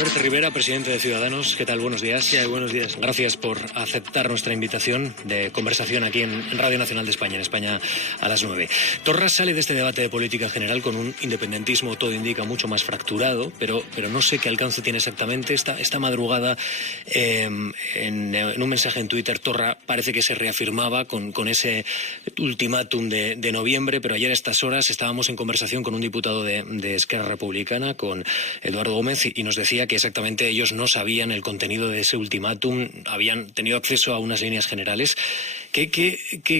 Albert Rivera, presidente de Ciudadanos, ¿qué tal? Buenos días. Sí, buenos días. Gracias por aceptar nuestra invitación de conversación aquí en Radio Nacional de España, en España a las 9. Torra sale de este debate de política general con un independentismo, todo indica, mucho más fracturado, pero no sé qué alcance tiene exactamente. Esta madrugada, en un mensaje en Twitter, Torra parece que se reafirmaba con ese ultimátum de noviembre, pero ayer a estas horas estábamos en conversación con un diputado de Esquerra Republicana, con Eduardo Gómez, y nos decía que exactamente ellos no sabían el contenido de ese ultimátum, habían tenido acceso a unas líneas generales.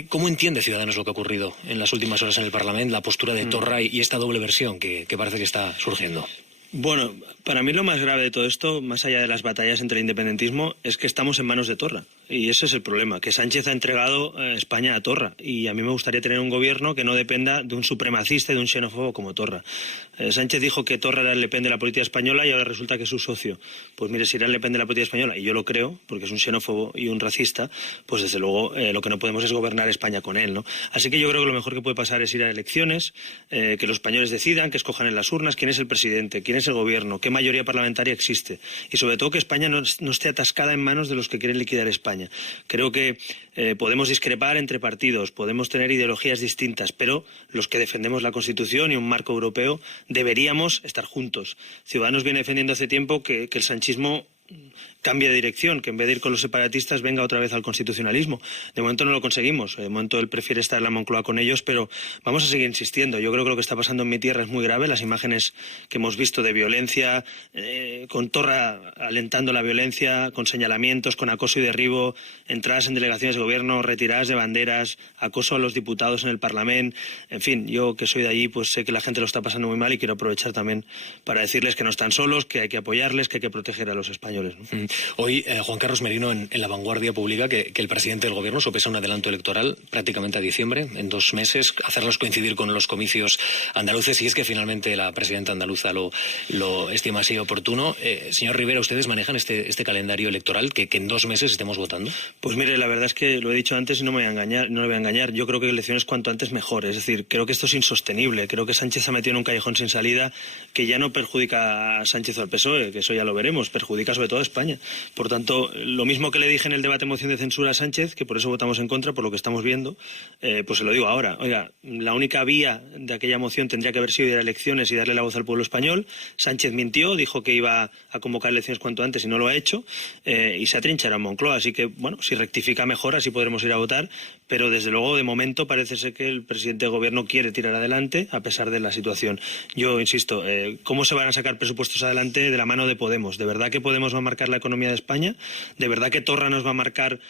¿Cómo entiende Ciudadanos lo que ha ocurrido en las últimas horas en el Parlamento, la postura de Torra y esta doble versión que parece que está surgiendo? Bueno, para mí lo más grave de todo esto, más allá de las batallas entre el independentismo, es que estamos en manos de Torra. Y ese es el problema, que Sánchez ha entregado España a Torra. Y a mí me gustaría tener un gobierno que no dependa de un supremacista y de un xenófobo como Torra. Sánchez dijo que Torra era el Le Pen de la política española y ahora resulta que es su socio. Pues mire, si era el Le Pen de la política española, y yo lo creo, porque es un xenófobo y un racista, pues desde luego lo que no podemos es gobernar España con él, ¿no? Así que yo creo que lo mejor que puede pasar es ir a elecciones, que los españoles decidan, que escojan en las urnas quién es el presidente, quién es el gobierno, qué mayoría parlamentaria existe. Y sobre todo que España no esté atascada en manos de los que quieren liquidar España. Creo que podemos discrepar entre partidos, podemos tener ideologías distintas, pero los que defendemos la Constitución y un marco europeo deberíamos estar juntos. Ciudadanos viene defendiendo hace tiempo que el sanchismo cambie de dirección, que en vez de ir con los separatistas venga otra vez al constitucionalismo. De momento no lo conseguimos, de momento él prefiere estar en la Moncloa con ellos, pero vamos a seguir insistiendo. Yo creo que lo que está pasando en mi tierra es muy grave, las imágenes que hemos visto de violencia, con Torra alentando la violencia, con señalamientos, con acoso y derribo, entradas en delegaciones de gobierno, retiradas de banderas, acoso a los diputados en el Parlamento, en fin, yo que soy de allí pues sé que la gente lo está pasando muy mal y quiero aprovechar también para decirles que no están solos, que hay que apoyarles, que hay que proteger a los españoles, ¿no? Hoy Juan Carlos Merino en La Vanguardia publica que el presidente del gobierno sopesa un adelanto electoral prácticamente a diciembre, en 2 meses, hacerlos coincidir con los comicios andaluces, y es que finalmente la presidenta andaluza lo estima así oportuno. Señor Rivera, ¿ustedes manejan este calendario electoral que en 2 meses estemos votando? Pues mire, la verdad es que lo he dicho antes y no me voy a engañar, no le voy a engañar. Yo creo que elecciones cuanto antes mejor. Es decir, creo que esto es insostenible. Creo que Sánchez se ha metido en un callejón sin salida que ya no perjudica a Sánchez o al PSOE, que eso ya lo veremos, perjudica sobre todo a España. Por tanto, lo mismo que le dije en el debate de moción de censura a Sánchez, que por eso votamos en contra, por lo que estamos viendo, pues se lo digo ahora. Oiga, la única vía de aquella moción tendría que haber sido ir a elecciones y darle la voz al pueblo español. Sánchez mintió, dijo que iba a convocar elecciones cuanto antes y no lo ha hecho, y se ha trinchado en Moncloa. Así que, bueno, si rectifica mejor, así podremos ir a votar, pero desde luego, de momento, parece ser que el presidente de gobierno quiere tirar adelante, a pesar de la situación. Yo insisto, ¿cómo se van a sacar presupuestos adelante de la mano de Podemos? ¿De verdad que Podemos va a marcar la economía de España? ¿De verdad que Torra nos va a marcar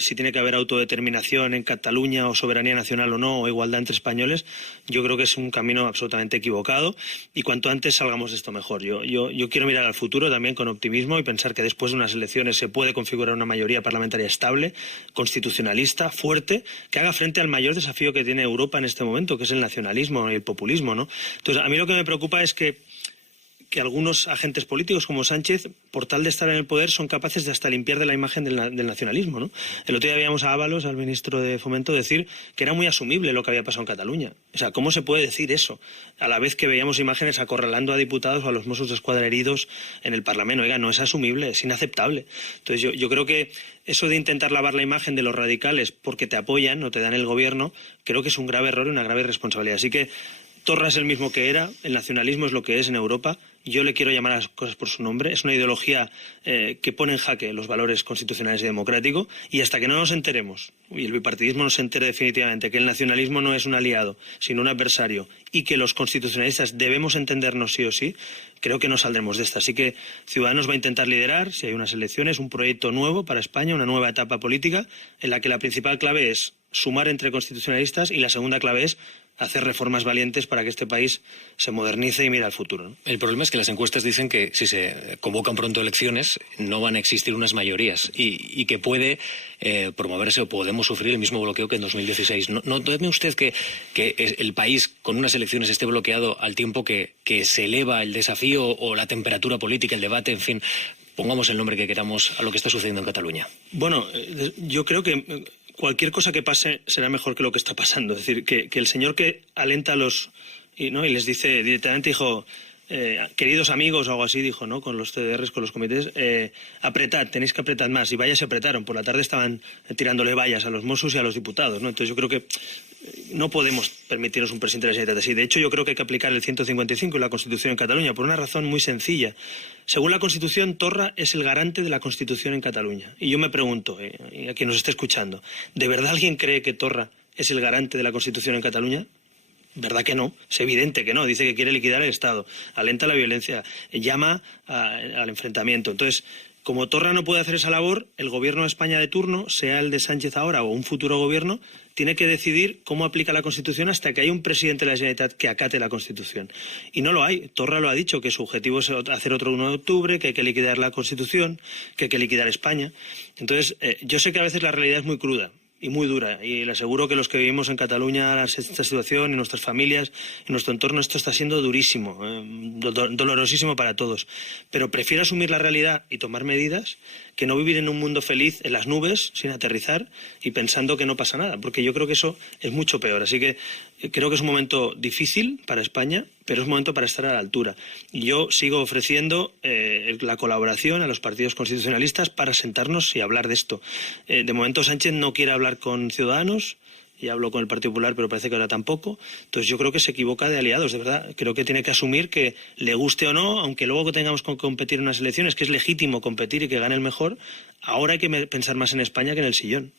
si tiene que haber autodeterminación en Cataluña o soberanía nacional o no, o igualdad entre españoles? Yo creo que es un camino absolutamente equivocado y cuanto antes salgamos de esto mejor. Yo quiero mirar al futuro también con optimismo y pensar que después de unas elecciones se puede configurar una mayoría parlamentaria estable, constitucionalista, fuerte, que haga frente al mayor desafío que tiene Europa en este momento, que es el nacionalismo y el populismo, ¿no? Entonces, a mí lo que me preocupa es que algunos agentes políticos como Sánchez, por tal de estar en el poder, son capaces de hasta limpiar de la imagen del nacionalismo, ¿no? El otro día veíamos a Ábalos, al ministro de Fomento, decir que era muy asumible lo que había pasado en Cataluña. O sea, ¿cómo se puede decir eso? A la vez que veíamos imágenes acorralando a diputados o a los Mossos d'Esquadra heridos en el Parlamento. Oiga, no es asumible, es inaceptable. Entonces yo creo que eso de intentar lavar la imagen de los radicales porque te apoyan o te dan el gobierno, creo que es un grave error y una grave irresponsabilidad. Así que Torra es el mismo que era, el nacionalismo es lo que es en Europa. Yo le quiero llamar a las cosas por su nombre. Es una ideología que pone en jaque los valores constitucionales y democráticos, y hasta que no nos enteremos, y el bipartidismo nos entere definitivamente, que el nacionalismo no es un aliado, sino un adversario, y que los constitucionalistas debemos entendernos sí o sí, creo que no saldremos de esta. Así que Ciudadanos va a intentar liderar, si hay unas elecciones, un proyecto nuevo para España, una nueva etapa política, en la que la principal clave es sumar entre constitucionalistas y la segunda clave es hacer reformas valientes para que este país se modernice y mire al futuro, ¿no? El problema es que las encuestas dicen que si se convocan pronto elecciones no van a existir unas mayorías y que puede promoverse o podemos sufrir el mismo bloqueo que en 2016. ¿No teme usted que el país con unas elecciones esté bloqueado al tiempo que se eleva el desafío o la temperatura política, el debate, en fin, pongamos el nombre que queramos a lo que está sucediendo en Cataluña? Bueno, yo creo que cualquier cosa que pase será mejor que lo que está pasando. Es decir, que el señor que alenta a los... y les dice directamente, dijo, queridos amigos o algo así, dijo, ¿no? Con los CDRs, con los comités, apretad, tenéis que apretar más. Y vaya, se apretaron. Por la tarde estaban tirándole vallas a los Mossos y a los diputados, ¿no? Entonces yo creo que no podemos permitirnos un presidente de la Generalitat así. De hecho, yo creo que hay que aplicar el 155 y la Constitución en Cataluña por una razón muy sencilla. Según la Constitución, Torra es el garante de la Constitución en Cataluña. Y yo me pregunto, y a quien nos esté escuchando, ¿de verdad alguien cree que Torra es el garante de la Constitución en Cataluña? ¿Verdad que no? Es evidente que no. Dice que quiere liquidar el Estado, alenta la violencia, llama al enfrentamiento. Entonces, como Torra no puede hacer esa labor, el gobierno de España de turno, sea el de Sánchez ahora o un futuro gobierno, tiene que decidir cómo aplica la Constitución hasta que haya un presidente de la Generalitat que acate la Constitución. Y no lo hay. Torra lo ha dicho, que su objetivo es hacer otro 1 de octubre, que hay que liquidar la Constitución, que hay que liquidar España. Entonces, yo sé que a veces la realidad es muy cruda y muy dura, y le aseguro que los que vivimos en Cataluña esta situación, en nuestras familias, en nuestro entorno, esto está siendo durísimo, dolorosísimo para todos, pero prefiero asumir la realidad y tomar medidas que no vivir en un mundo feliz en las nubes, sin aterrizar y pensando que no pasa nada, porque yo creo que eso es mucho peor. Así que creo que es un momento difícil para España, pero es un momento para estar a la altura. Y yo sigo ofreciendo la colaboración a los partidos constitucionalistas para sentarnos y hablar de esto. De momento Sánchez no quiere hablar con Ciudadanos, ya habló con el Partido Popular, pero parece que ahora tampoco. Entonces yo creo que se equivoca de aliados, de verdad. Creo que tiene que asumir que, le guste o no, aunque luego tengamos que competir en unas elecciones, que es legítimo competir y que gane el mejor, ahora hay que pensar más en España que en el sillón.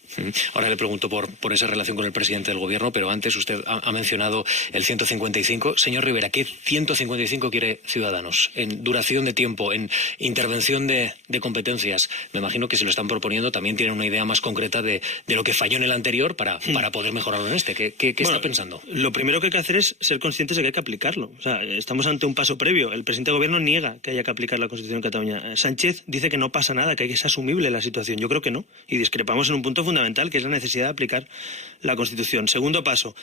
Ahora le pregunto por esa relación con el presidente del gobierno, pero antes usted ha mencionado el 155. Señor Rivera, ¿qué 155 quiere Ciudadanos? En duración de tiempo, en intervención de competencias. Me imagino que si lo están proponiendo también tienen una idea más concreta de lo que falló en el anterior para poder mejorarlo en este. ¿Qué está pensando? Lo primero que hay que hacer es ser conscientes de que hay que aplicarlo. O sea, estamos ante un paso previo. El presidente del gobierno niega que haya que aplicar la Constitución en Cataluña. Sánchez dice que no pasa nada, que es asumible la situación. Yo creo que no. Y discrepamos en un punto fundamental, que es la necesidad de aplicar la Constitución. Segundo paso.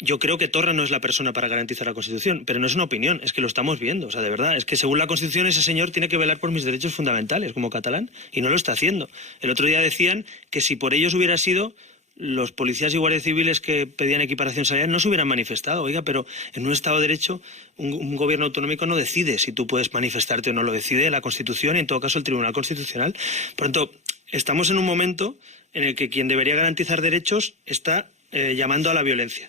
Yo creo que Torra no es la persona para garantizar la Constitución, pero no es una opinión, es que lo estamos viendo. O sea, de verdad, es que según la Constitución ese señor tiene que velar por mis derechos fundamentales como catalán y no lo está haciendo. El otro día decían que si por ellos hubiera sido, los policías y guardias civiles que pedían equiparación salarial no se hubieran manifestado. Oiga, pero en un Estado de Derecho un gobierno autonómico no decide si tú puedes manifestarte o no, lo decide la Constitución y en todo caso el Tribunal Constitucional. Por tanto, estamos en un momento en el que quien debería garantizar derechos está llamando a la violencia.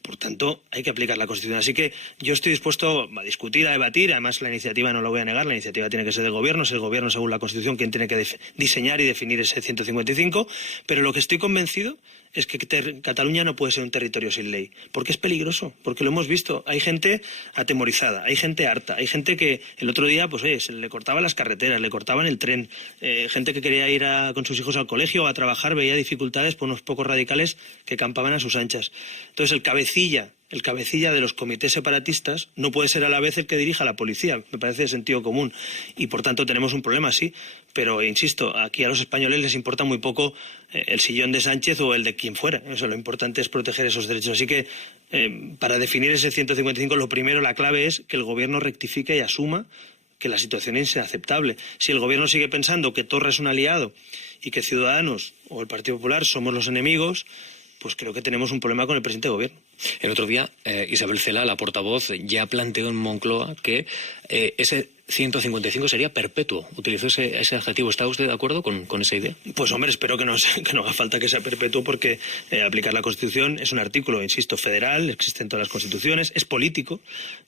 Por tanto, hay que aplicar la Constitución. Así que yo estoy dispuesto a discutir, a debatir. Además, la iniciativa no lo voy a negar. La iniciativa tiene que ser del Gobierno. Es el Gobierno, según la Constitución, quien tiene que diseñar y definir ese 155. Pero lo que estoy convencido es que Cataluña no puede ser un territorio sin ley. Porque es peligroso. Porque lo hemos visto. Hay gente atemorizada. Hay gente harta. Hay gente que el otro día, pues oye, se le cortaban las carreteras, le cortaban el tren. Gente que quería ir con sus hijos al colegio o a trabajar, veía dificultades por unos pocos radicales que campaban a sus anchas. Entonces, el cabecilla de los comités separatistas no puede ser a la vez el que dirija la policía. Me parece de sentido común. Y por tanto tenemos un problema, sí. Pero, insisto, aquí a los españoles les importa muy poco el sillón de Sánchez o el de quien fuera. O sea, lo importante es proteger esos derechos. Así que, para definir ese 155, lo primero, la clave es que el Gobierno rectifique y asuma que la situación es inaceptable. Si el Gobierno sigue pensando que Torra es un aliado y que Ciudadanos o el Partido Popular somos los enemigos, pues creo que tenemos un problema con el presidente de gobierno. El otro día, Isabel Celaá, la portavoz, ya planteó en Moncloa que ese 155 sería perpetuo. Utilizó ese adjetivo. ¿Está usted de acuerdo con esa idea? Pues hombre, espero que no haga falta que sea perpetuo, porque aplicar la Constitución es un artículo, insisto, federal, existe en todas las constituciones, es político.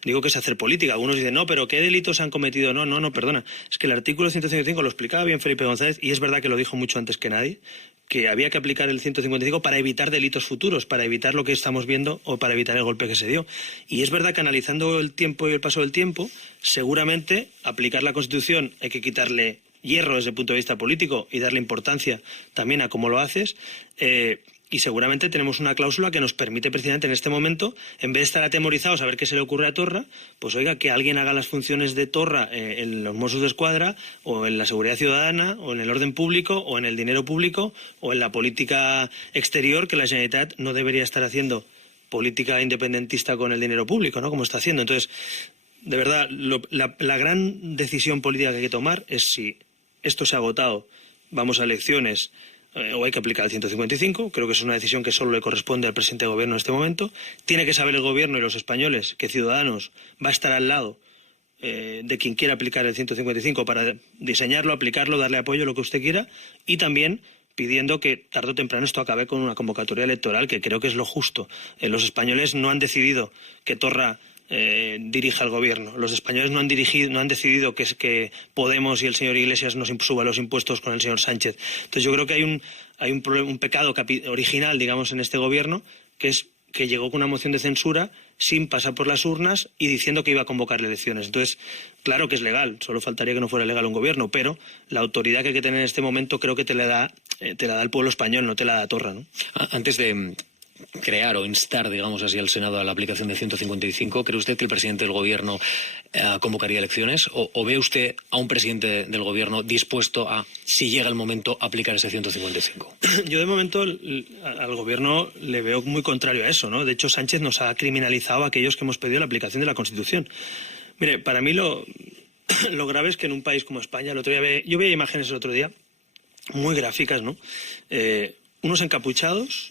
Digo que es hacer política. Algunos dicen, no, pero ¿qué delitos han cometido? No, perdona. Es que el artículo 155 lo explicaba bien Felipe González, y es verdad que lo dijo mucho antes que nadie, que había que aplicar el 155 para evitar delitos futuros, para evitar lo que estamos viendo o para evitar el golpe que se dio. Y es verdad que analizando el tiempo y el paso del tiempo, seguramente aplicar la Constitución hay que quitarle hierro desde el punto de vista político y darle importancia también a cómo lo haces. Y seguramente tenemos una cláusula que nos permite precisamente en este momento, en vez de estar atemorizados a ver qué se le ocurre a Torra, pues oiga, que alguien haga las funciones de Torra en los Mossos d'Esquadra, o en la seguridad ciudadana, o en el orden público, o en el dinero público, o en la política exterior, que la Generalitat no debería estar haciendo política independentista con el dinero público, ¿no? Como está haciendo. Entonces, de verdad, la gran decisión política que hay que tomar es si esto se ha agotado, vamos a elecciones, o hay que aplicar el 155, creo que es una decisión que solo le corresponde al presidente de gobierno en este momento. Tiene que saber el gobierno y los españoles que Ciudadanos va a estar al lado de quien quiera aplicar el 155 para diseñarlo, aplicarlo, darle apoyo, lo que usted quiera, y también pidiendo que tarde o temprano esto acabe con una convocatoria electoral, que creo que es lo justo. Los españoles no han decidido que Torra dirija el gobierno. Los españoles no han decidido que Podemos y el señor Iglesias nos suban los impuestos con el señor Sánchez. Entonces yo creo que hay un pecado original, digamos, en este gobierno, que es que llegó con una moción de censura sin pasar por las urnas y diciendo que iba a convocar elecciones. Entonces, claro que es legal, solo faltaría que no fuera legal un gobierno, pero la autoridad que hay que tener en este momento creo que te la da el pueblo español, no te la da Torra, ¿no? Antes de crear o instar, digamos así, al Senado a la aplicación del 155, ¿cree usted que el presidente del gobierno convocaría elecciones? ¿O ve usted a un presidente del gobierno dispuesto a, si llega el momento, aplicar ese 155? Yo de momento al gobierno le veo muy contrario a eso, ¿no? De hecho, Sánchez nos ha criminalizado a aquellos que hemos pedido la aplicación de la Constitución. Mire, para mí lo grave es que en un país como España, yo veía imágenes el otro día muy gráficas, ¿no? Unos encapuchados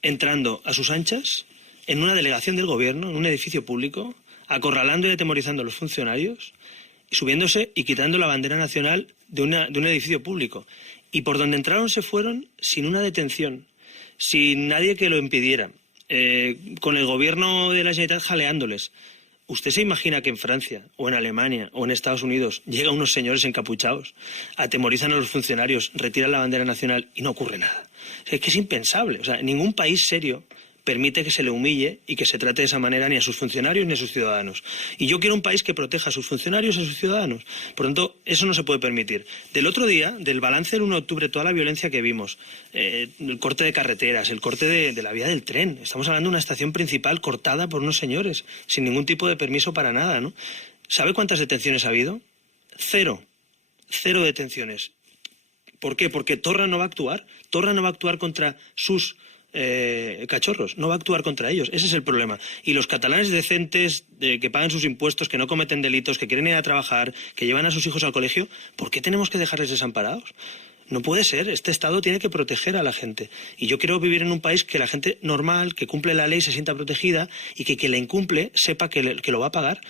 entrando a sus anchas en una delegación del gobierno, en un edificio público, acorralando y atemorizando a los funcionarios, y subiéndose y quitando la bandera nacional de un edificio público. Y por donde entraron se fueron sin una detención, sin nadie que lo impidiera, con el gobierno de la Generalitat jaleándoles. ¿Usted se imagina que en Francia, o en Alemania, o en Estados Unidos, llegan unos señores encapuchados, atemorizan a los funcionarios, retiran la bandera nacional y no ocurre nada? Es que es impensable. O sea, ningún país serio permite que se le humille y que se trate de esa manera ni a sus funcionarios ni a sus ciudadanos. Y yo quiero un país que proteja a sus funcionarios y a sus ciudadanos. Por lo tanto, eso no se puede permitir. Del otro día, del balance del 1 de octubre, toda la violencia que vimos, el corte de carreteras, el corte de la vía del tren. Estamos hablando de una estación principal cortada por unos señores, sin ningún tipo de permiso para nada, ¿no? ¿Sabe cuántas detenciones ha habido? 0. 0 detenciones. ¿Por qué? Porque Torra no va a actuar. Torra no va a actuar contra sus cachorros, no va a actuar contra ellos. Ese es el problema. Y los catalanes decentes, que pagan sus impuestos, que no cometen delitos, que quieren ir a trabajar, que llevan a sus hijos al colegio, ¿por qué tenemos que dejarles desamparados? No puede ser. Este Estado tiene que proteger a la gente. Y yo quiero vivir en un país que la gente normal, que cumple la ley, se sienta protegida y que quien la incumple sepa que lo va a pagar.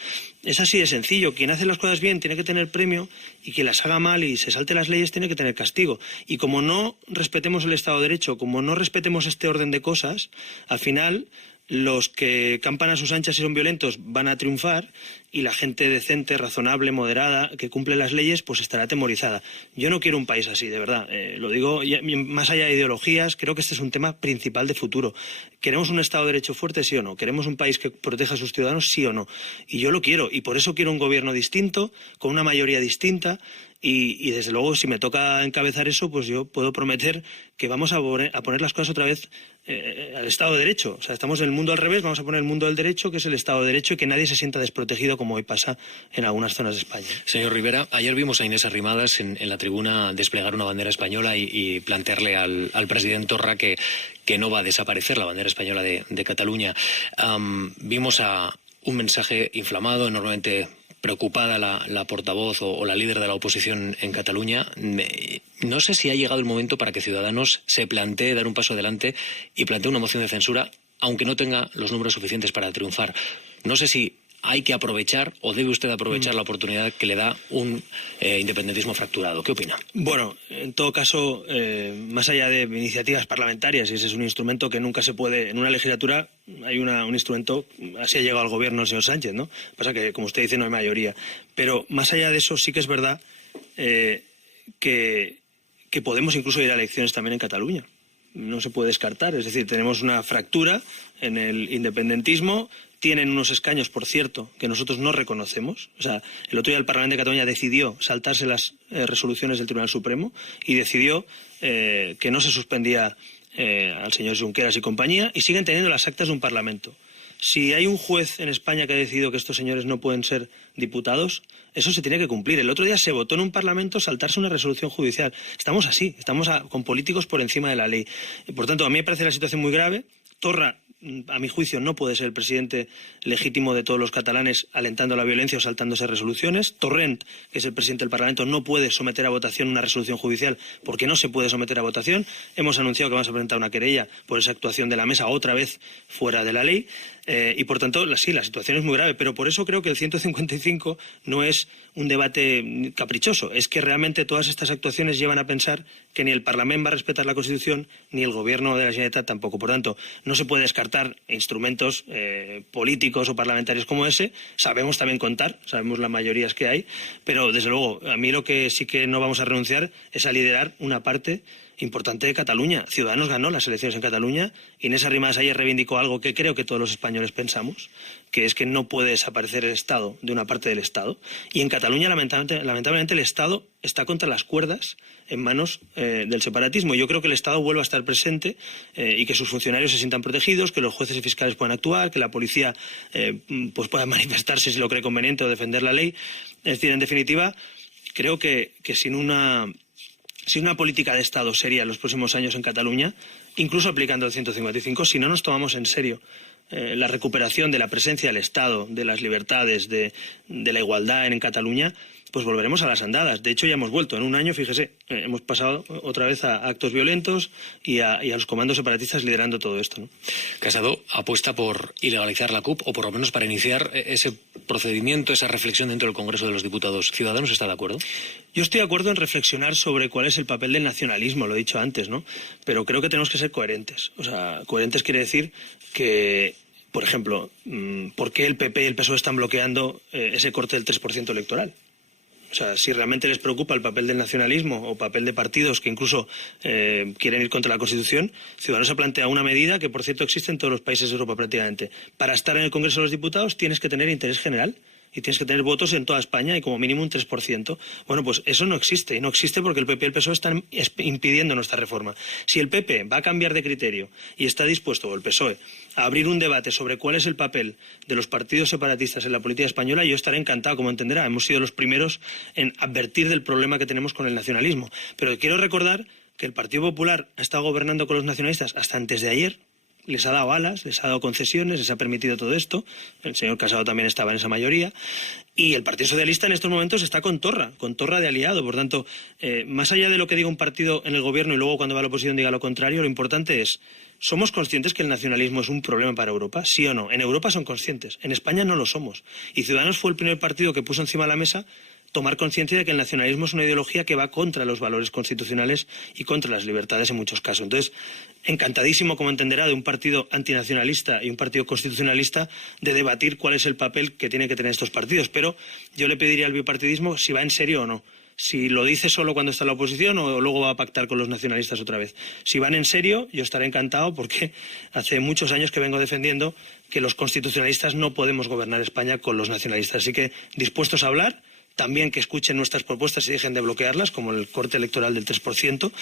Es así de sencillo. Quien hace las cosas bien tiene que tener premio y quien las haga mal y se salte las leyes tiene que tener castigo. Y como no respetemos el Estado de Derecho, como no respetemos este orden de cosas, al final los que campan a sus anchas y son violentos van a triunfar y la gente decente, razonable, moderada, que cumple las leyes, pues estará atemorizada. Yo no quiero un país así, de verdad. Lo digo más allá de ideologías, creo que este es un tema principal de futuro. ¿Queremos un Estado de Derecho fuerte, sí o no? ¿Queremos un país que proteja a sus ciudadanos, sí o no? Y yo lo quiero, y por eso quiero un gobierno distinto, con una mayoría distinta. Y desde luego, si me toca encabezar eso, pues yo puedo prometer que vamos a poner las cosas otra vez al Estado de Derecho. O sea, estamos en el mundo al revés, vamos a poner el mundo del derecho, que es el Estado de Derecho, y que nadie se sienta desprotegido como hoy pasa en algunas zonas de España. Señor Rivera, ayer vimos a Inés Arrimadas en la tribuna desplegar una bandera española y plantearle al presidente Torra que no va a desaparecer la bandera española de Cataluña. Vimos un mensaje inflamado, enormemente preocupada la portavoz o la líder de la oposición en Cataluña. No sé si ha llegado el momento para que Ciudadanos se plantee dar un paso adelante y plantee una moción de censura, aunque no tenga los números suficientes para triunfar. No sé si hay que aprovechar o debe usted aprovechar la oportunidad que le da un independentismo fracturado. ¿Qué opina? Bueno, en todo caso, más allá de iniciativas parlamentarias, y ese es un instrumento que nunca se puede, en una legislatura hay un instrumento, así ha llegado al gobierno el señor Sánchez, ¿no? Pasa que, como usted dice, no hay mayoría. Pero más allá de eso, sí que es verdad que podemos incluso ir a elecciones también en Cataluña. No se puede descartar, es decir, tenemos una fractura en el independentismo. Tienen unos escaños, por cierto, que nosotros no reconocemos. O sea, el otro día el Parlamento de Cataluña decidió saltarse las resoluciones del Tribunal Supremo y decidió que no se suspendía al señor Junqueras y compañía, y siguen teniendo las actas de un Parlamento. Si hay un juez en España que ha decidido que estos señores no pueden ser diputados, eso se tiene que cumplir. El otro día se votó en un Parlamento saltarse una resolución judicial. Estamos así, estamos con políticos por encima de la ley. Y, por tanto, a mí me parece la situación muy grave. Torra, a mi juicio, no puede ser el presidente legítimo de todos los catalanes alentando la violencia o saltándose resoluciones. Torrent, que es el presidente del Parlamento, no puede someter a votación una resolución judicial porque no se puede someter a votación. Hemos anunciado que vamos a presentar una querella por esa actuación de la mesa, otra vez fuera de la ley. Y por tanto, sí, la situación es muy grave, pero por eso creo que el 155 no es un debate caprichoso, es que realmente todas estas actuaciones llevan a pensar que ni el Parlamento va a respetar la Constitución, ni el Gobierno de la Generalitat tampoco. Por tanto, no se puede descartar instrumentos políticos o parlamentarios como ese. Sabemos también contar, sabemos las mayorías que hay, pero desde luego, a mí lo que sí que no vamos a renunciar es a liderar una parte importante de Cataluña. Ciudadanos ganó las elecciones en Cataluña. Inés Arrimadas ayer reivindicó algo que creo que todos los españoles pensamos, que es que no puede desaparecer el Estado de una parte del Estado. Y en Cataluña, lamentablemente, el Estado está contra las cuerdas en manos del separatismo. Yo creo que el Estado vuelva a estar presente y que sus funcionarios se sientan protegidos, que los jueces y fiscales puedan actuar, que la policía pues pueda manifestarse si lo cree conveniente o defender la ley. Es decir, en definitiva, creo que sin una política de Estado seria en los próximos años en Cataluña, incluso aplicando el 155, si no nos tomamos en serio la recuperación de la presencia del Estado, de las libertades, de la igualdad en Cataluña, pues volveremos a las andadas. De hecho, ya hemos vuelto. En un año, fíjese, hemos pasado otra vez a actos violentos y a los comandos separatistas liderando todo esto, ¿no? Casado apuesta por ilegalizar la CUP, o por lo menos para iniciar ese procedimiento, esa reflexión dentro del Congreso de los Diputados. ¿Ciudadanos está de acuerdo? Yo estoy de acuerdo en reflexionar sobre cuál es el papel del nacionalismo, lo he dicho antes, ¿no? Pero creo que tenemos que ser coherentes. O sea, coherentes quiere decir que, por ejemplo, ¿por qué el PP y el PSOE están bloqueando ese corte del 3% electoral? O sea, si realmente les preocupa el papel del nacionalismo o papel de partidos que incluso quieren ir contra la Constitución, Ciudadanos ha planteado una medida que, por cierto, existe en todos los países de Europa prácticamente. Para estar en el Congreso de los Diputados tienes que tener interés general y tienes que tener votos en toda España y como mínimo un 3%. Bueno, pues eso no existe, y no existe porque el PP y el PSOE están impidiendo nuestra reforma. Si el PP va a cambiar de criterio y está dispuesto, o el PSOE, a abrir un debate sobre cuál es el papel de los partidos separatistas en la política española, yo estaré encantado, como entenderá. Hemos sido los primeros en advertir del problema que tenemos con el nacionalismo. Pero quiero recordar que el Partido Popular ha estado gobernando con los nacionalistas hasta antes de ayer. Les ha dado alas, les ha dado concesiones, les ha permitido todo esto. El señor Casado también estaba en esa mayoría. Y el Partido Socialista en estos momentos está con Torra de aliado. Por tanto, más allá de lo que diga un partido en el gobierno y luego cuando va a la oposición diga lo contrario, lo importante es, ¿somos conscientes que el nacionalismo es un problema para Europa? ¿Sí o no? En Europa son conscientes, en España no lo somos. Y Ciudadanos fue el primer partido que puso encima de la mesa tomar conciencia de que el nacionalismo es una ideología que va contra los valores constitucionales y contra las libertades en muchos casos. Entonces, encantadísimo, como entenderá, de un partido antinacionalista y un partido constitucionalista de debatir cuál es el papel que tienen que tener estos partidos. Pero yo le pediría al bipartidismo si va en serio o no. Si lo dice solo cuando está en la oposición o luego va a pactar con los nacionalistas otra vez. Si van en serio, yo estaré encantado porque hace muchos años que vengo defendiendo que los constitucionalistas no podemos gobernar España con los nacionalistas. Así que dispuestos a hablar. También que escuchen nuestras propuestas y dejen de bloquearlas, como el corte electoral del 3%.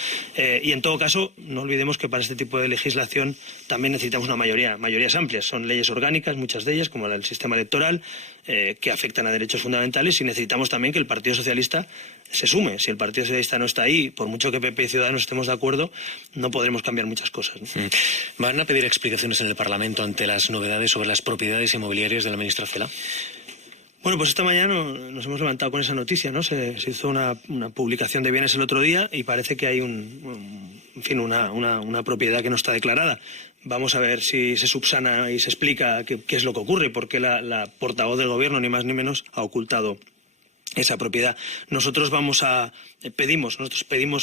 Y en todo caso, no olvidemos que para este tipo de legislación también necesitamos una mayorías amplias. Son leyes orgánicas, muchas de ellas, como el sistema electoral, que afectan a derechos fundamentales, y necesitamos también que el Partido Socialista se sume. Si el Partido Socialista no está ahí, por mucho que PP y Ciudadanos estemos de acuerdo, no podremos cambiar muchas cosas, ¿no? ¿Van a pedir explicaciones en el Parlamento ante las novedades sobre las propiedades inmobiliarias de la ministra Celaá? Bueno, pues esta mañana nos hemos levantado con esa noticia, ¿no? Se hizo una publicación de bienes el otro día y parece que hay una propiedad que no está declarada. Vamos a ver si se subsana y se explica qué es lo que ocurre, porque la portavoz del Gobierno, ni más ni menos, ha ocultado esa propiedad. Nosotros pedimos,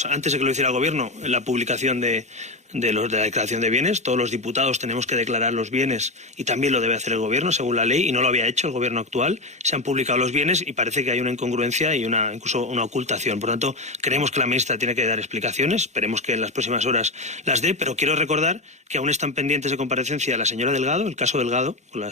antes de que lo hiciera el Gobierno, la publicación de la declaración de bienes. Todos los diputados tenemos que declarar los bienes y también lo debe hacer el Gobierno, según la ley, y no lo había hecho el Gobierno actual. Se han publicado los bienes y parece que hay una incongruencia y incluso una ocultación. Por lo tanto, creemos que la ministra tiene que dar explicaciones. Esperemos que en las próximas horas las dé, pero quiero recordar que aún están pendientes de comparecencia la señora Delgado, el caso Delgado, con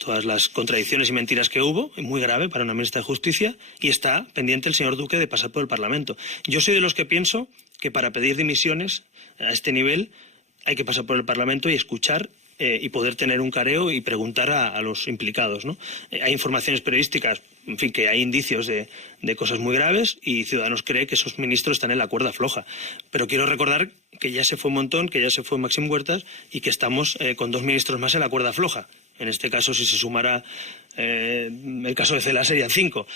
todas las contradicciones y mentiras que hubo, muy grave para una ministra de Justicia, y está pendiente el señor Duque de pasar por el Parlamento. Yo soy de los que pienso que para pedir dimisiones a este nivel hay que pasar por el Parlamento y escuchar y poder tener un careo y preguntar a los implicados, ¿no? Hay informaciones periodísticas, en fin, que hay indicios de cosas muy graves y Ciudadanos cree que esos ministros están en la cuerda floja. Pero quiero recordar que ya se fue Montón, que ya se fue Maxim Huertas y que estamos con 2 ministros más en la cuerda floja. En este caso, si se sumara el caso de Celaá, serían 5.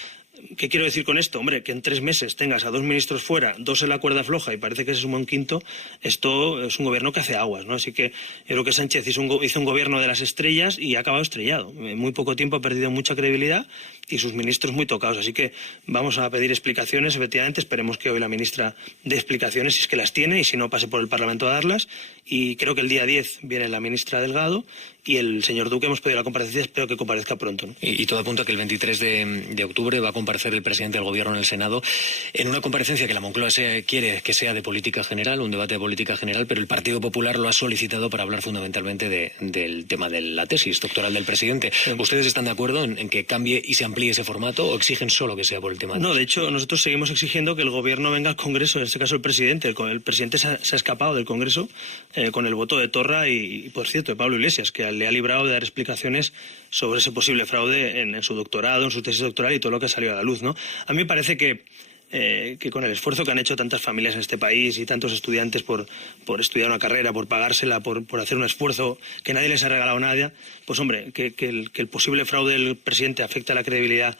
¿Qué quiero decir con esto? Hombre, que en 3 meses tengas a 2 ministros fuera, 2 en la cuerda floja y parece que se suma un quinto, esto es un gobierno que hace aguas, ¿no? Así que yo creo que Sánchez hizo un gobierno de las estrellas y ha acabado estrellado. En muy poco tiempo ha perdido mucha credibilidad y sus ministros muy tocados. Así que vamos a pedir explicaciones, efectivamente. Esperemos que hoy la ministra dé explicaciones, si es que las tiene, y si no, pase por el Parlamento a darlas. Y creo que el día 10 viene la ministra Delgado y el señor Duque. Hemos pedido la comparecencia, espero que comparezca pronto, ¿no? Y todo apunta a que el 23 de octubre va a comparecer el presidente del Gobierno en el Senado en una comparecencia que la Moncloa quiere que sea de política general, un debate de política general, pero el Partido Popular lo ha solicitado para hablar fundamentalmente del tema de la tesis doctoral del presidente. ¿Ustedes están de acuerdo en que cambie y se amplíe ese formato o exigen solo que sea por el tema? No, de hecho, nosotros seguimos exigiendo que el Gobierno venga al Congreso, en este caso el presidente. El presidente se ha escapado del Congreso con el voto de Torra y, por cierto, de Pablo Iglesias, que le ha librado de dar explicaciones sobre ese posible fraude en su doctorado, en su tesis doctoral y todo lo que ha salido a la luz, ¿no? A mí me parece que con el esfuerzo que han hecho tantas familias en este país y tantos estudiantes por estudiar una carrera, por pagársela, por hacer un esfuerzo, que nadie les ha regalado nada, pues hombre, que el posible fraude del presidente afecta a la credibilidad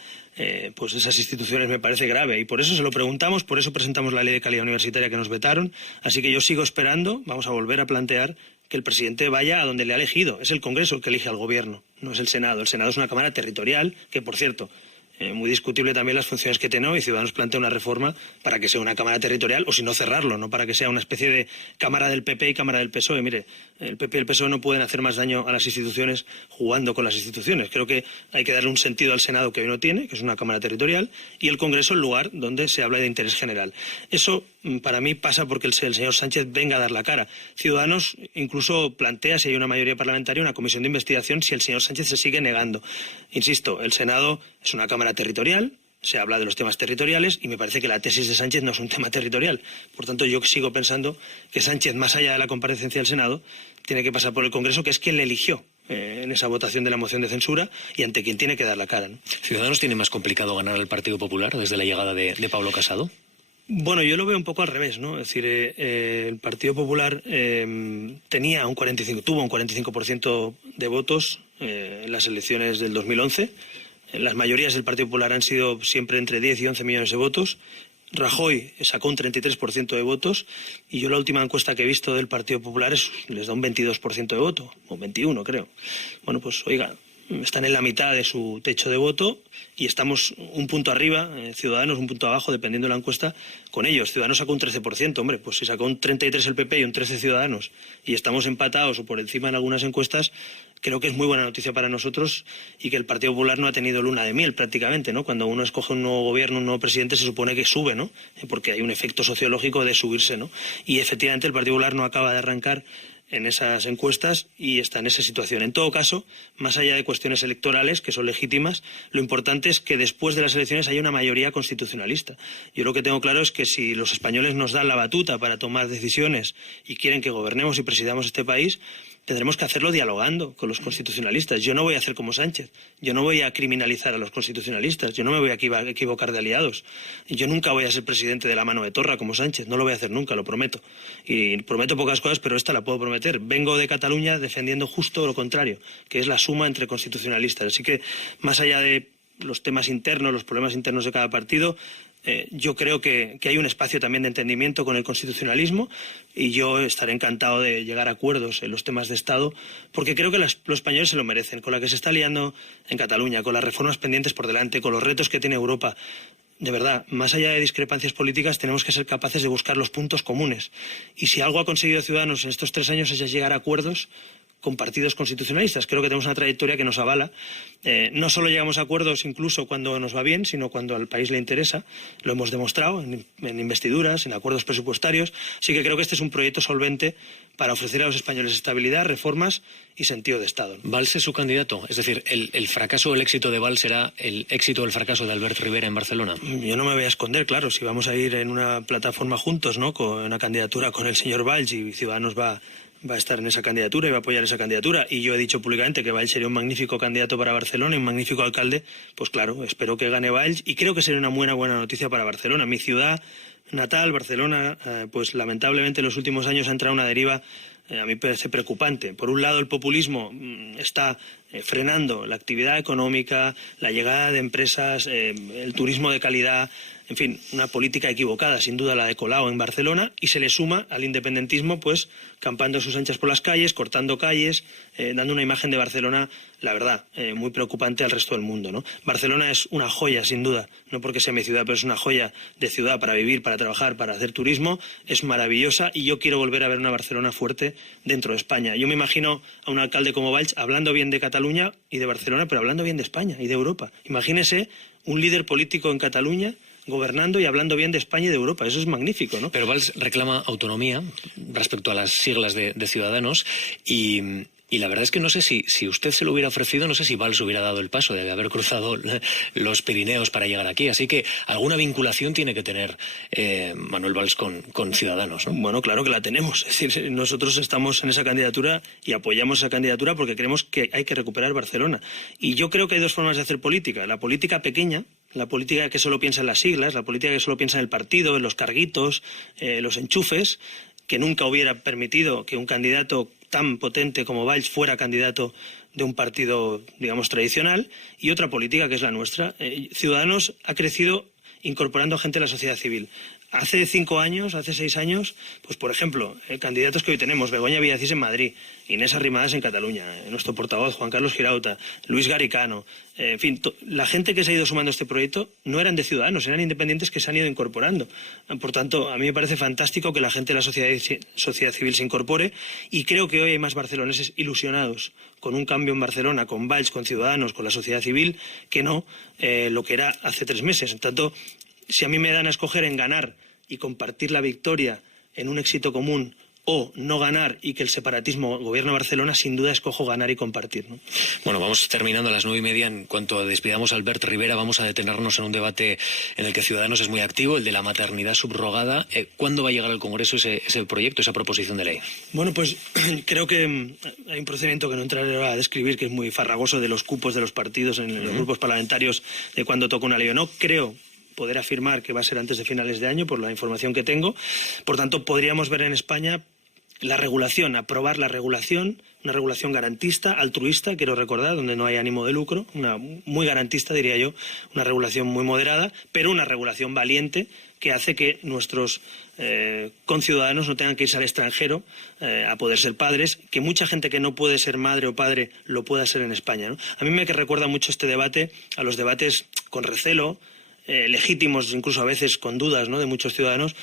pues de esas instituciones me parece grave. Y por eso se lo preguntamos, por eso presentamos la ley de calidad universitaria que nos vetaron. Así que yo sigo esperando, vamos a volver a plantear que el presidente vaya a donde le ha elegido. Es el Congreso el que elige al Gobierno, no es el Senado. El Senado es una Cámara territorial que, por cierto, muy discutible también las funciones que tiene, y Ciudadanos plantea una reforma para que sea una Cámara territorial, o si no cerrarlo, no para que sea una especie de Cámara del PP y Cámara del PSOE. Mire, el PP y el PSOE no pueden hacer más daño a las instituciones jugando con las instituciones. Creo que hay que darle un sentido al Senado que hoy no tiene, que es una Cámara territorial, y el Congreso el lugar donde se habla de interés general. Eso para mí pasa porque el señor Sánchez venga a dar la cara. Ciudadanos incluso plantea, si hay una mayoría parlamentaria, una comisión de investigación si el señor Sánchez se sigue negando. Insisto, el Senado es una Cámara territorial, se habla de los temas territoriales y me parece que la tesis de Sánchez no es un tema territorial. Por tanto, yo sigo pensando que Sánchez, más allá de la comparecencia del Senado, tiene que pasar por el Congreso, que es quien le eligió en esa votación de la moción de censura y ante quien tiene que dar la cara, ¿no? ¿Ciudadanos tiene más complicado ganar al Partido Popular desde la llegada de Pablo Casado? Bueno, yo lo veo un poco al revés, ¿no? Es decir, el Partido Popular tuvo un 45% de votos en las elecciones del 2011. Las mayorías del Partido Popular han sido siempre entre 10 y 11 millones de votos. Rajoy sacó un 33% de votos y yo la última encuesta que he visto del Partido Popular les da un 22% de voto, o 21 creo. Bueno, pues oiga, están en la mitad de su techo de voto y estamos un punto arriba, Ciudadanos un punto abajo, dependiendo de la encuesta, con ellos. Ciudadanos sacó un 13%, hombre, pues si sacó un 33% el PP y un 13% Ciudadanos y estamos empatados o por encima en algunas encuestas, creo que es muy buena noticia para nosotros y que el Partido Popular no ha tenido luna de miel prácticamente, ¿no? Cuando uno escoge un nuevo gobierno, un nuevo presidente, se supone que sube, ¿no? Porque hay un efecto sociológico de subirse, ¿no? Y efectivamente el Partido Popular no acaba de arrancar en esas encuestas y está en esa situación. En todo caso, más allá de cuestiones electorales, que son legítimas, lo importante es que después de las elecciones haya una mayoría constitucionalista. Yo lo que tengo claro es que si los españoles nos dan la batuta para tomar decisiones y quieren que gobernemos y presidamos este país, tendremos que hacerlo dialogando con los constitucionalistas. Yo no voy a hacer como Sánchez, yo no voy a criminalizar a los constitucionalistas, yo no me voy a equivocar de aliados. Yo nunca voy a ser presidente de la mano de Torra como Sánchez, no lo voy a hacer nunca, lo prometo. Y prometo pocas cosas, pero esta la puedo prometer. Vengo de Cataluña defendiendo justo lo contrario, que es la suma entre constitucionalistas. Así que, más allá de los temas internos, los problemas internos de cada partido, yo creo que hay un espacio también de entendimiento con el constitucionalismo y yo estaré encantado de llegar a acuerdos en los temas de Estado porque creo que los españoles se lo merecen. Con la que se está liando en Cataluña, con las reformas pendientes por delante, con los retos que tiene Europa, de verdad, más allá de discrepancias políticas, tenemos que ser capaces de buscar los puntos comunes. Y si algo ha conseguido Ciudadanos en estos 3 años es llegar a acuerdos con partidos constitucionalistas. Creo que tenemos una trayectoria que nos avala. No solo llegamos a acuerdos incluso cuando nos va bien, sino cuando al país le interesa. Lo hemos demostrado en investiduras, en acuerdos presupuestarios. Así que creo que este es un proyecto solvente para ofrecer a los españoles estabilidad, reformas y sentido de Estado, ¿no? ¿Valls es su candidato? Es decir, ¿el fracaso o el éxito de Valls será el éxito o el fracaso de Albert Rivera en Barcelona? Yo no me voy a esconder, claro. Si vamos a ir en una plataforma juntos, ¿no?, con una candidatura con el señor Valls y Ciudadanos va a estar en esa candidatura y va a apoyar esa candidatura. Y yo he dicho públicamente que Valls sería un magnífico candidato para Barcelona y un magnífico alcalde. Pues claro, espero que gane Valls y creo que sería una buena noticia para Barcelona. Mi ciudad natal, Barcelona, pues lamentablemente en los últimos años ha entrado una deriva a mí me parece preocupante. Por un lado, el populismo está frenando la actividad económica, la llegada de empresas, el turismo de calidad, en fin, una política equivocada, sin duda la de Colau en Barcelona, y se le suma al independentismo, pues, campando a sus anchas por las calles, cortando calles, dando una imagen de Barcelona, la verdad, muy preocupante al resto del mundo, ¿no? Barcelona es una joya, sin duda, no porque sea mi ciudad, pero es una joya de ciudad para vivir, para trabajar, para hacer turismo, es maravillosa, y yo quiero volver a ver una Barcelona fuerte dentro de España. Yo me imagino a un alcalde como Valls hablando bien de Cataluña y de Barcelona, pero hablando bien de España y de Europa. Imagínese un líder político en Cataluña gobernando y hablando bien de España y de Europa. Eso es magnífico, ¿no? Pero Valls reclama autonomía respecto a las siglas de Ciudadanos y la verdad es que no sé si usted se lo hubiera ofrecido, no sé si Valls hubiera dado el paso de haber cruzado los Pirineos para llegar aquí. Así que alguna vinculación tiene que tener Manuel Valls con Ciudadanos, ¿no? Bueno, claro que la tenemos. Es decir, nosotros estamos en esa candidatura y apoyamos esa candidatura porque creemos que hay que recuperar Barcelona. Y yo creo que hay dos formas de hacer política. La política pequeña, la política que solo piensa en las siglas, la política que solo piensa en el partido, en los carguitos, los enchufes, que nunca hubiera permitido que un candidato tan potente como Valls fuera candidato de un partido, digamos, tradicional, y otra política que es la nuestra. Ciudadanos ha crecido incorporando gente a la sociedad civil. Hace 5 años, hace 6 años, pues por ejemplo, candidatos que hoy tenemos, Begoña Villacís en Madrid, Inés Arrimadas en Cataluña, nuestro portavoz Juan Carlos Girauta, Luis Garicano, en fin, la gente que se ha ido sumando a este proyecto no eran de Ciudadanos, eran independientes que se han ido incorporando. Por tanto, a mí me parece fantástico que la gente de la sociedad civil se incorpore, y creo que hoy hay más barceloneses ilusionados con un cambio en Barcelona, con Valls, con Ciudadanos, con la sociedad civil, que no lo que era hace 3 meses. Por tanto, si a mí me dan a escoger en ganar y compartir la victoria en un éxito común o no ganar y que el separatismo gobierne Barcelona, sin duda escojo ganar y compartir, ¿no? Bueno, vamos terminando a las 9:30. En cuanto despidamos a Albert Rivera, vamos a detenernos en un debate en el que Ciudadanos es muy activo, el de la maternidad subrogada. ¿Cuándo va a llegar al Congreso ese proyecto, esa proposición de ley? Bueno, pues creo que hay un procedimiento que no entraré a describir, que es muy farragoso, de los cupos de los partidos en los grupos parlamentarios, de cuándo toca una ley o no. Creo poder afirmar que va a ser antes de finales de año, por la información que tengo. Por tanto, podríamos ver en España la regulación, aprobar la regulación, una regulación garantista, altruista, quiero recordar, donde no hay ánimo de lucro, una muy garantista, diría yo, una regulación muy moderada, pero una regulación valiente que hace que nuestros conciudadanos no tengan que irse al extranjero a poder ser padres, que mucha gente que no puede ser madre o padre lo pueda ser en España, ¿no? A mí me recuerda mucho este debate a los debates con recelo, legítimos, incluso a veces con dudas, ¿no?, de muchos ciudadanos,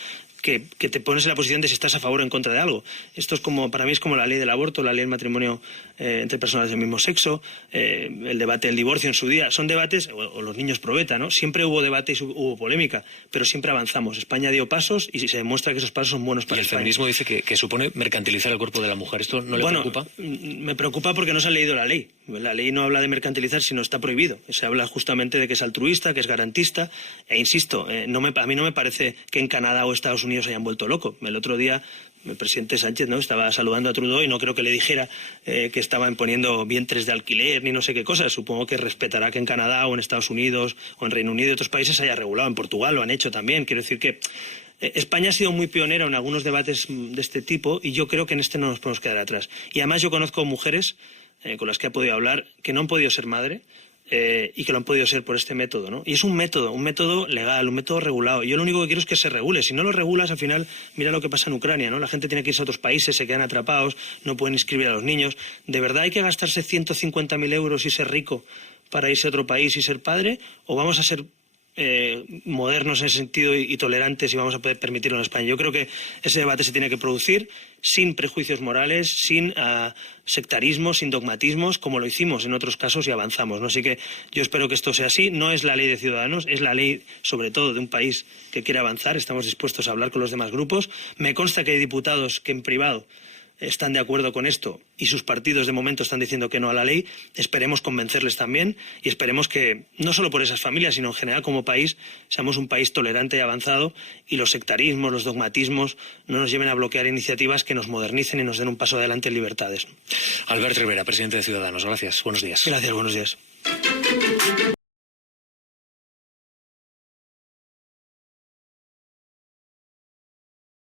que te pones en la posición de si estás a favor o en contra de algo. Esto es como, para mí es como la ley del aborto, la ley del matrimonio entre personas del mismo sexo, el debate del divorcio en su día. Son debates, o los niños pro beta, ¿no? Siempre hubo debate y hubo polémica, pero siempre avanzamos. España dio pasos y se demuestra que esos pasos son buenos para España. Y el feminismo dice que supone mercantilizar el cuerpo de la mujer. ¿Esto no le preocupa? Me preocupa porque no se ha leído la ley. La ley no habla de mercantilizar, sino está prohibido. Se habla justamente de que es altruista, que es garantista. E insisto, a mí no me parece que en Canadá o Estados Unidos se hayan vuelto locos. El otro día el presidente Sánchez, ¿no?, estaba saludando a Trudeau y no creo que le dijera que estaban poniendo vientres de alquiler ni no sé qué cosas. Supongo que respetará que en Canadá o en Estados Unidos o en Reino Unido y otros países se haya regulado. En Portugal lo han hecho también. Quiero decir que España ha sido muy pionera en algunos debates de este tipo y yo creo que en este no nos podemos quedar atrás. Y además yo conozco mujeres con las que he podido hablar que no han podido ser madre y que lo han podido ser por este método, ¿no? Y es un método legal, un método regulado. Yo lo único que quiero es que se regule. Si no lo regulas, al final, mira lo que pasa en Ucrania, ¿no? La gente tiene que irse a otros países, se quedan atrapados, no pueden inscribir a los niños. ¿De verdad hay que gastarse 150.000 euros y ser rico para irse a otro país y ser padre? ¿O vamos a ser modernos en ese sentido y tolerantes y vamos a poder permitirlo en España? Yo creo que ese debate se tiene que producir sin prejuicios morales, sin sectarismos, sin dogmatismos, como lo hicimos en otros casos y avanzamos, ¿no? Así que yo espero que esto sea así. No es la ley de Ciudadanos, es la ley sobre todo de un país que quiere avanzar. Estamos dispuestos a hablar con los demás grupos. Me consta que hay diputados que en privado están de acuerdo con esto y sus partidos de momento están diciendo que no a la ley. Esperemos convencerles también y esperemos que, no solo por esas familias, sino en general como país, seamos un país tolerante y avanzado y los sectarismos, los dogmatismos no nos lleven a bloquear iniciativas que nos modernicen y nos den un paso adelante en libertades. Albert Rivera, presidente de Ciudadanos, gracias. Buenos días. Gracias, buenos días.